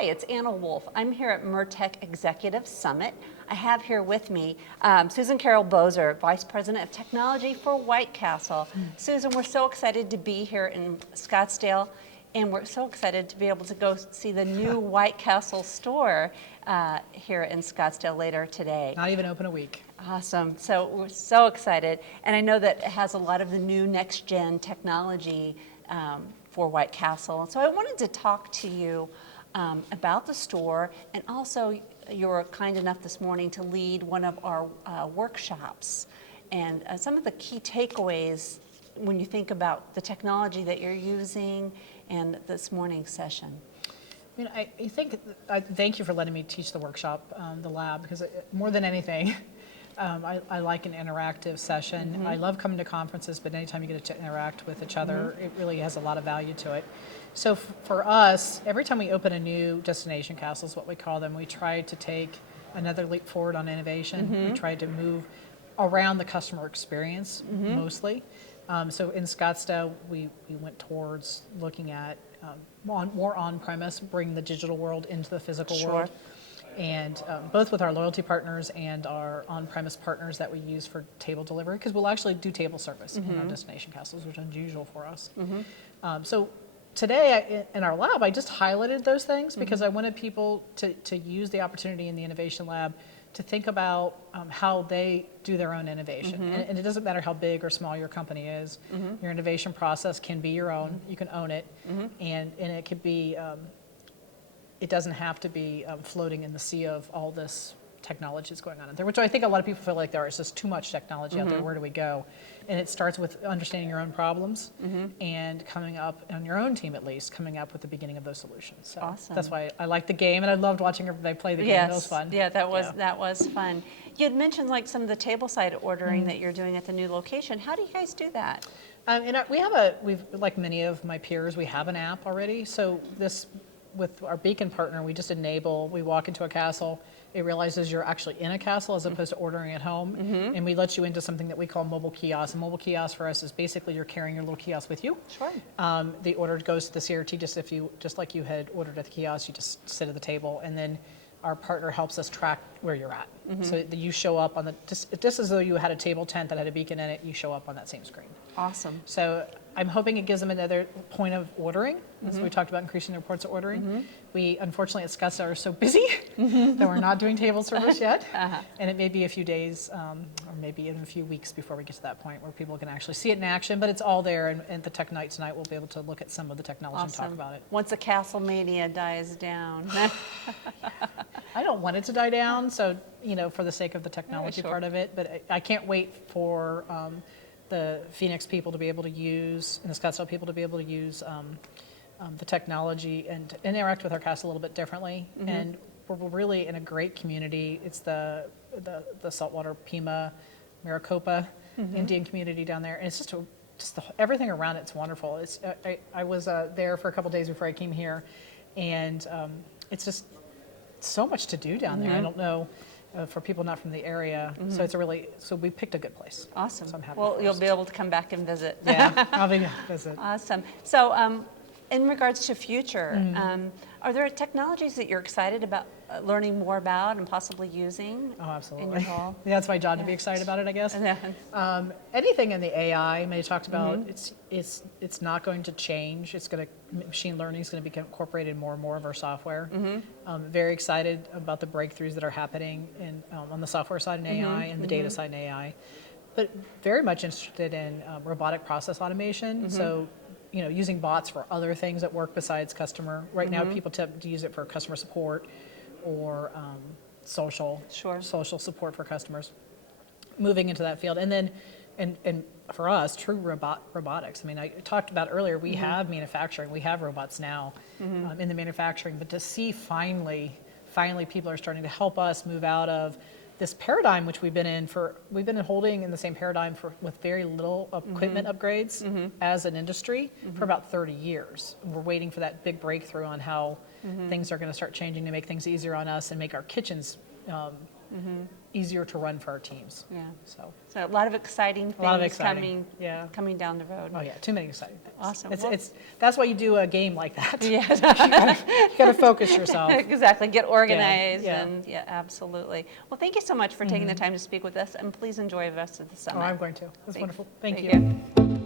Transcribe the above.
Hi, it's Anna Wolf. I'm here at MERTEC Executive Summit. I have here with me Susan Carroll Boser, Vice President of Technology for White Castle. Susan, we're so excited to be here in Scottsdale, and we're so excited to be able to go see the new White Castle store here in Scottsdale later today. Not even open a week. Awesome. So we're so excited. And I know that it has a lot of the new next-gen technology for White Castle. So I wanted to talk to you about the store, and also you were kind enough this morning to lead one of our workshops. And some of the key takeaways when you think about the technology that you're using and this morning's session. I mean, I thank you for letting me teach the workshop, the lab, because more than anything, I like an interactive session. I love coming to conferences, but anytime you get to interact with each other, it really has a lot of value to it. So for us, every time we open a new destination castle, is what we call them, we try to take another leap forward on innovation. We try to move around the customer experience mostly. So in Scottsdale, we went towards looking at more on-premise, bring the digital world into the physical world. And both with our loyalty partners and our on-premise partners that we use for table delivery, because we'll actually do table service in our destination castles, which is unusual for us. So today in our lab, I just highlighted those things because I wanted people to use the opportunity in the innovation lab to think about how they do their own innovation. And it doesn't matter how big or small your company is. Your innovation process can be your own. You can own it. And it could be, it doesn't have to be floating in the sea of all this technology that's going on out there, which I think a lot of people feel like there is just too much technology out there. Where do we go? And it starts with understanding your own problems and coming up, on your own team at least, coming up with the beginning of those solutions. So awesome. That's why I liked the game, and I loved watching everybody play the game. That was fun. Yeah, that was fun. You had mentioned like some of the tableside ordering that you're doing at the new location. How do you guys do that? And we've like many of my peers, we have an app already. So this, with our Beacon partner, we just enable, we walk into a castle, it realizes you're actually in a castle as opposed to ordering at home, and we let you into something that we call mobile kiosk. A mobile kiosk for us is basically you're carrying your little kiosk with you. Sure. The order goes to the CRT just like you had ordered at the kiosk, you just sit at the table, and then our partner helps us track where you're at. So that you show up on the, just as though you had a table tent that had a beacon in it, you show up on that same screen. Awesome. So I'm hoping it gives them another point of ordering. As we talked about increasing their ports of ordering. We, unfortunately, at Scottsdale are so busy that we're not doing table service yet. And it may be a few days or maybe even a few weeks before we get to that point where people can actually see it in action. But it's all there. And at the Tech Night tonight, we'll be able to look at some of the technology and talk about it. Once the castle mania dies down. I don't want it to die down, so, for the sake of the technology part of it. But I can't wait for the Phoenix people to be able to use, and the Scottsdale people to be able to use the technology and interact with our castle a little bit differently. And we're really in a great community. It's the saltwater Pima, Maricopa Indian community down there, and it's just everything around it's wonderful. It's I was there for a couple days before I came here, and it's just so much to do down there. I don't know. For people not from the area, so so we picked a good place. Awesome. So I'm happy. Well, you'll be able to come back and visit. Yeah, I'll be visit. Awesome. So, in regards to future, are there technologies that you're excited about learning more about and possibly using? Oh, absolutely. In your role? Yeah, that's my job to be excited about it, I guess. Anything in the AI, I talked about, it's not going to change. Machine learning is going to be incorporated more and more of our software. Very excited about the breakthroughs that are happening on the software side in AI and the data side in AI. But very much interested in robotic process automation. So, using bots for other things that work besides customer. Right now, people tend to use it for customer support or social support for customers. Moving into that field, and then, and for us, true robotics. I talked about earlier. We have manufacturing. We have robots now in the manufacturing. But to see finally, people are starting to help us move out of this paradigm, which we've been holding in the same paradigm with very little equipment upgrades as an industry for about 30 years. We're waiting for that big breakthrough on how things are going to start changing to make things easier on us and make our kitchens easier to run for our teams. Yeah. So, So a lot of exciting a lot of things exciting. Yeah. coming down the road. Oh yeah, too many exciting things. Awesome. It's, Well- it's that's why you do a game like that. Yeah. You gotta focus yourself. Exactly. Get organized yeah. and yeah, absolutely. Well, thank you so much for taking the time to speak with us, and please enjoy the rest of the Oh, summit. I'm going to. That's Thanks. wonderful. Thank Thank you. you.